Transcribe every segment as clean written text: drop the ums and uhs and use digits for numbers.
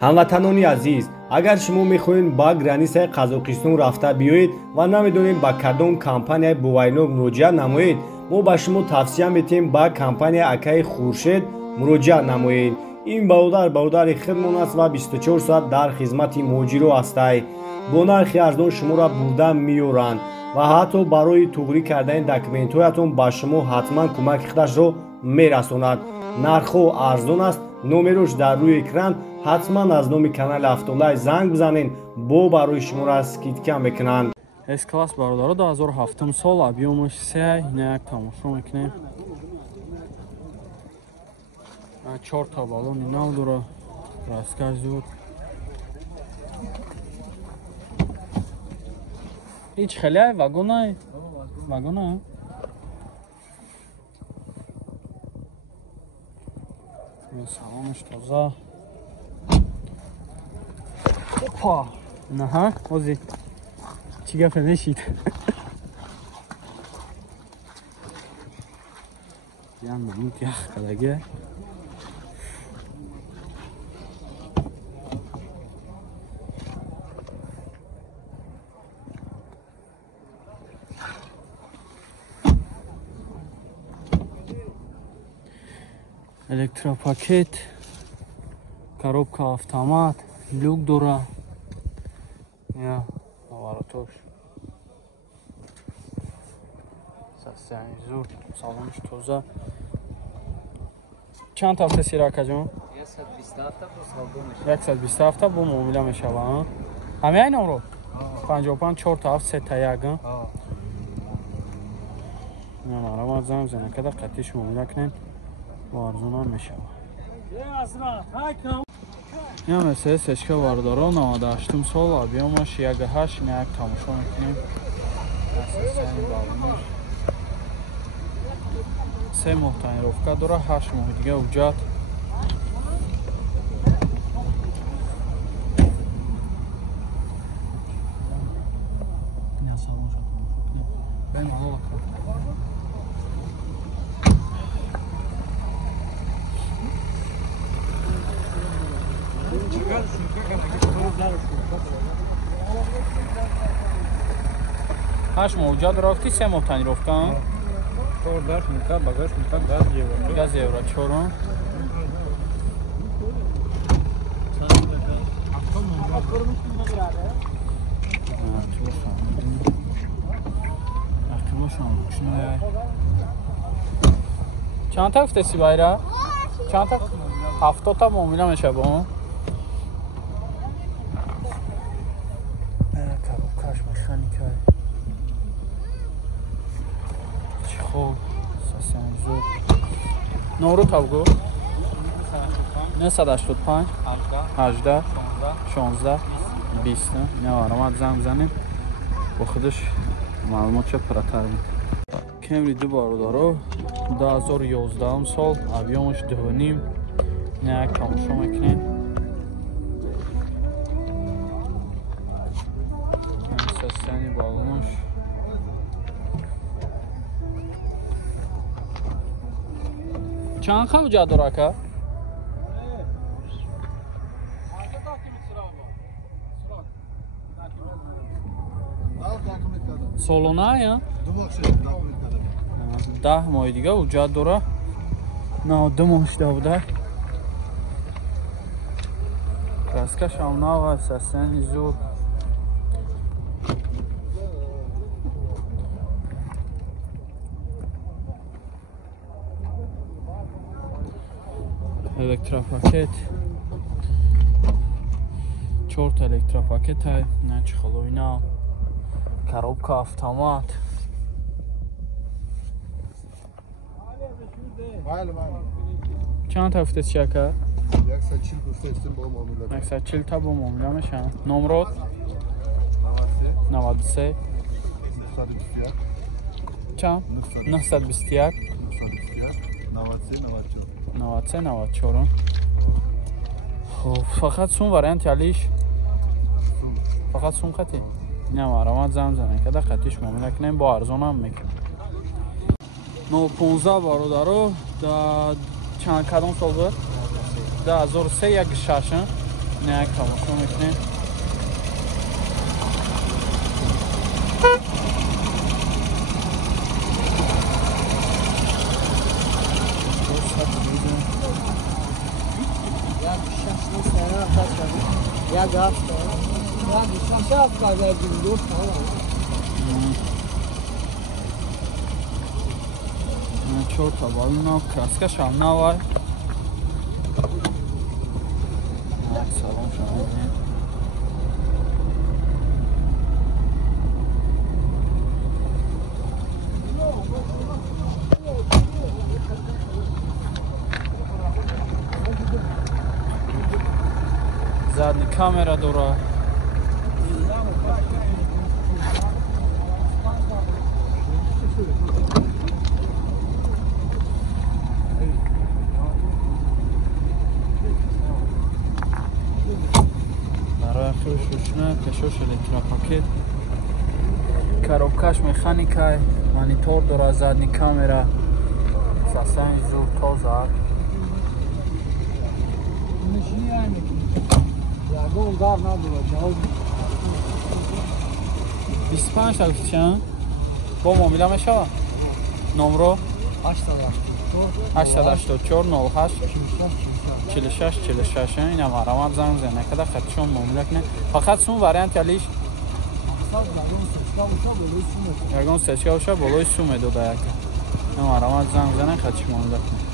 ҳамватанони азиз, агар шумо мехоҳед ба границаи Қазоқистон рафта биёед ва намедонед ба кадом компанияи боваринок муроҷиат намоед, мо ба шумо тавсия метем ба компанияи Акаи Хуршед муроҷиат намоед. ин бародари худмон аст ва 24 соат дар хизмати муҳоҷиро астай. бо нархи арзон шуморо бурда меёранд ва ҳатто барои туғрӣ кардани документҳоятон ба шумо ҳатман кӯмаки худашро мерасонад. нархҳо арзон аст. номерош дар рӯи экран. ҳатман аз номи канали Автолайф занг бизанед, бо барои шуморо скидка мекунанд. С-класс бародаро 2007 сол, объемаш 3, як тамошо мекунем. 4 та балони нав дора, раскаш зуд. Ич хеле вагонай? Вагонай? Салонаш тоза. Опа! Наха, ози. Чӣ гапе мешид? Ян минут ях кадаге. Электропакет, коробка автомат, люк дора. Я наворотош. Совсем зуд, салонш тоза. Чанд ҳафта сирака ҷон? 120 ҳафта бо муомила мешавад. Ҳамаи номро? 55 4 та 7 3 та 1. Я маромад зам занакада қатиш муомила кунем. Арзон هم میشه. یا مثل سچکا واردارا 98 سال объемаш 1.8 یک تماشا میکنیم. سه ماه تنیروفکا داره 8 ماه دیگه اوجات. هاش موجود رفتی سه ماه تنیروفکا هم؟ دار شمکا بگاش شمکا گاز یورا چورون چند تا افتی بایره؟ چند تا؟ 70 تا معامله میشه با اون؟ کبابکاش مکانیکای خوب ساسیان زود نورو تابگو 985 18 16 20 نه آرامت زنگ بزنیم با خودش معلومات چه پراتر میده. کمری دو بارودارو 2011 سال объемش 2.5 نه یک تماشا میکنیم. ساسیانی بالونش چند خم جا داره که؟ سولونه یا؟ 10 ماه دیگه او جا داره. نه 2 ماهش بوده. راسکش هم نه و اساساً زور. Электропакет 4 та электропакет начхолойна коробка автомат. چند هفته چیه که؟ 140 گفتیم با معامله. 140 تا با معامله میشن. نمرات 93 چند؟ 921 93 94. خب فقط سون وارینت یالیش فقط سون خطی نه مرامت زنگ که در خطیش معامله کنیم با ارزان هم میکنیم. 915 برادرو در چند کدام سال بود؟ 2003 یک شاشن نه یک تماشا میکنیم. چورتا بالونا کراسکش هم نوای سلام شما задний камера дора шушна пешош электропакет коробкаш механикай монитор дора задний камера сасани зур тоза 25 تا چند با معامله میشه نمره 884 08 46 46 اینا مرامت زنگ زنه کده خطشون معامله کنه فقط سون وریانت یلیش یگان سچه باشه بالای سومه دو دایک اینا مرامت زنگ زنه خطش معامله کنه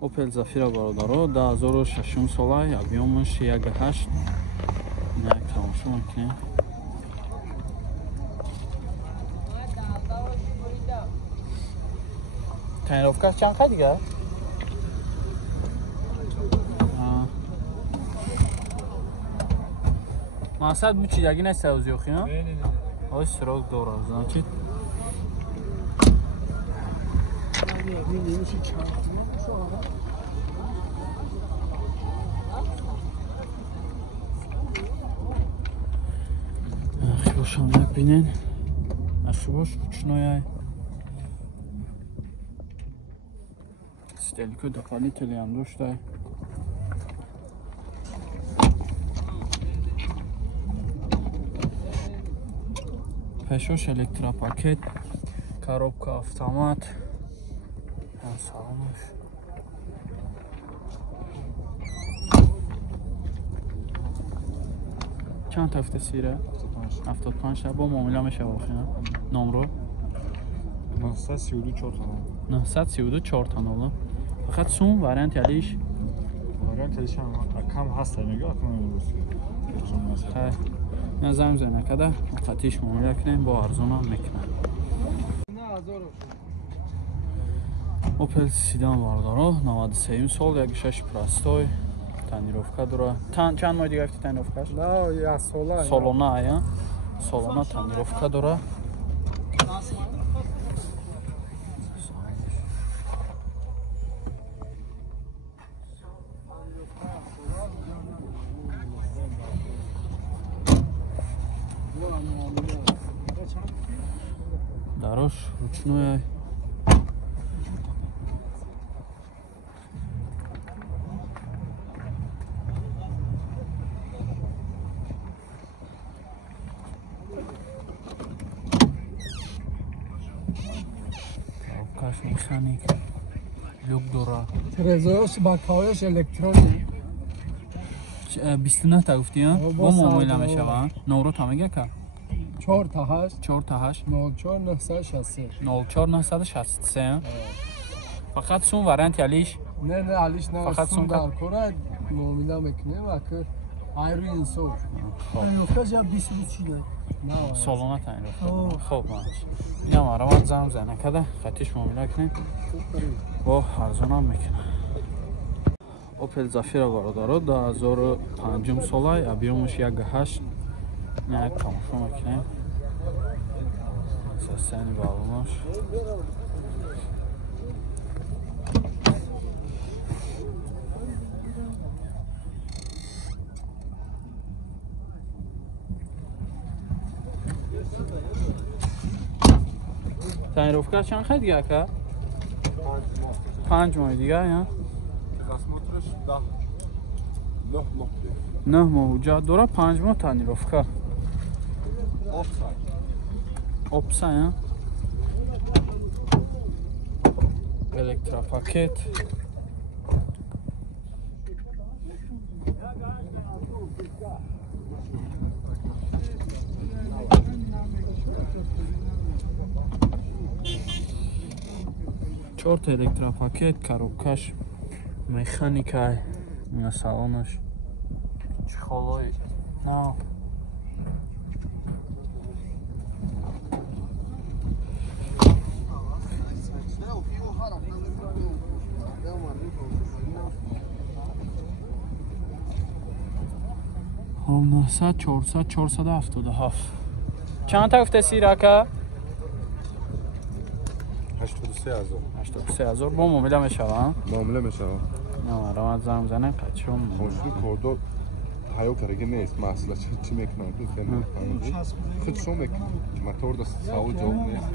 اوپل زافیرا برادارو 2006 ساله ابیومش 1.8 یک تماشا میکنه تنیروفکش چند خواهد دیگه؟ مقصد بود چیدگی نیست سوزی اخی ها؟ نه آی سراغ داره زنچید اخی باش هم نبینین اخی باش چنای استیلیکو دفالی تلی هم داشته پشوش الکتروپاکت коробка автомат سلامش چند تفته سیره؟ 75 با معامله میشه واقعا نمرو 932 4 تا 932 4 تا فقط سوم وریانت یلیش هم کم هست میگه کم خیلی نظام زنه کده خطیش معامله کنیم با ارزون هم میکنم اوپل سیدان باردارو 93 سال 1.6 پراستوی تنیروفکا دوره چند ماه دیگه افتی تنیروفکاش؟ نه یک ساله سالانه آیا؟ سالانه تنیروفکا دوره داروش ручной каш механик люк дора трезорш ба каваш электроник 29 та гуфти ها با معامله میشه نورو تا میگه که 4 تا 8 4 تا 8 04 963 04 963 فقط سون وریانت یلیش نه نه علیش نه فقط سون در کره معامله میکنه و که ایرو انسو نوکاش یا 20 چیه نه سالانه تعریف خب باش اینا مرامت زنگ زنه کده خطیش معامله کنیم با ارزون هم میکنه اوپل زافیرا برادارو 2005 ساله ابیومش 1.8 نه تماشا میکنیم سستانی بالوناش تعریف چند خیلی دیگه که 5 ماه دیگه یا قسمتش 10 9 9 ماه جا داره 5 ماه تانیروفکا opsa elektropaket چهار elektropaket коробкаш механика на салонаш чехолой نه هم 900 400 477 چند تا گفته سیراکا 83000 با معامله میشوم معامله میشوم نه راه زنگ زنه قچم خوشی کوردو هایو کرده نیست مسئله چی میکنن تو خیلی خود شو میکنن موتور دست ساو جواب نیست